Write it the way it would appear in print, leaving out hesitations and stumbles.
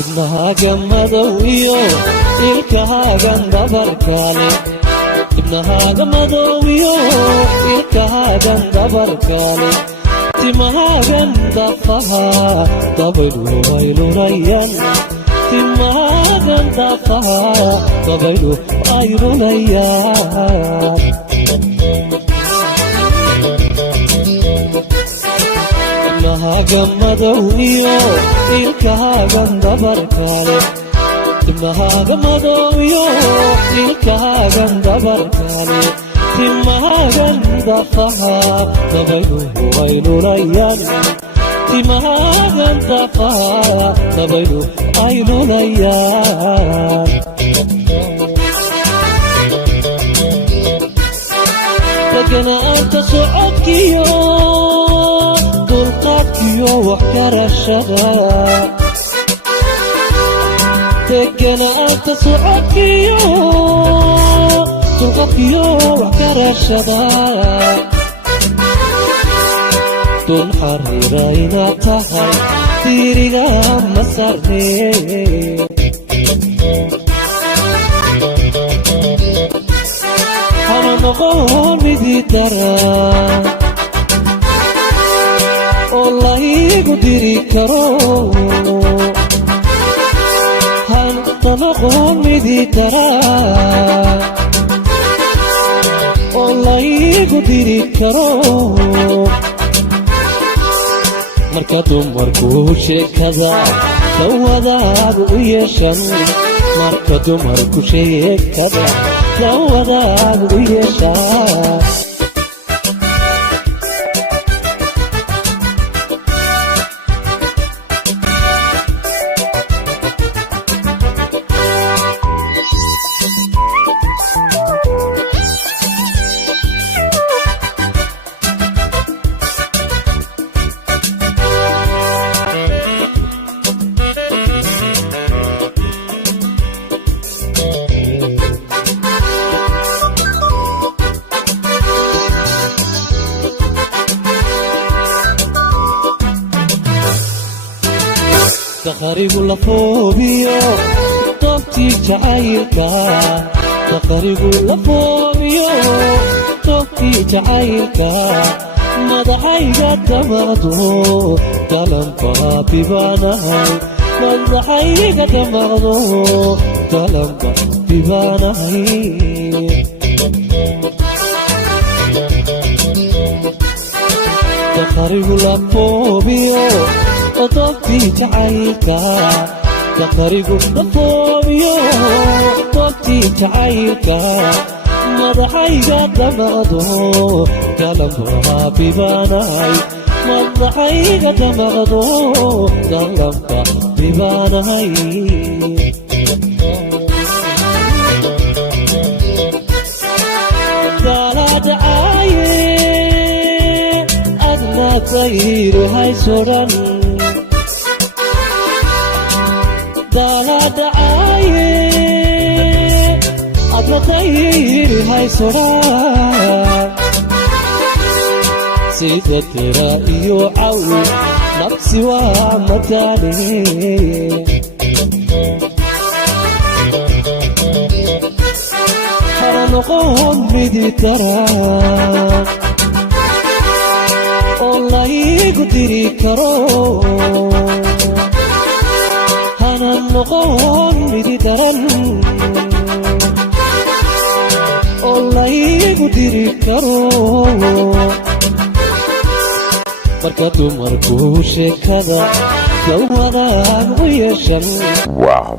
ibnahaga madowiyo ilkahagan dabarkale ibnahaga madowiyo ilkahagan dabarkale timahagan dafaha dabaylu waylulayan timahagan dafaha dabaylu waylulayan ibnahaga madowiyo ilkahagan dabarkale ibnahaga madowiyo ilkahagan dabarkale timahagan dafaha dabaylu waylulayan timahagan dafaha dabaylu waylulayan deganaanta socodkiyo dulqaadkiyo waxgarashada deganaanta socodkiyo dulqaadkiyo waxgarashada dun xariira inaad tahay diiriga ma sarne hana noqon midii daran oo laygu diri karo hana noqon midii daran oo laygu diri karo marka dumarku sheekada dawadaadu u yeeshan marka dumarku sheekada dawadaadu u yeeshan تقريب لفوبيو توبتي جعيلكا تقريب لفوبيو توبتي جعيلكا مدحيغا دمغدو دلنبا ببانهاي مدحيغا دمغدو دلنبا ببانهاي تقريب لفوبيو طبتي جعيلكا تقريب لفوبيو طبتي جعيلكا مدحيغا دمغدو دلنبا ببانهاي مدحيغا دمغدو دلنبا ببانهاي دالا دعاية أدنى طير هاي سوران دالا دعاية أدنى طير هاي سوران سيدة ترائي عوي نفسي ومكاني حرنقهم بدي تراك والله يقدري كرو هنا النقون بدي ترن والله يقدري كرو مركاتو مركوشي كذا جوانا ويشن واو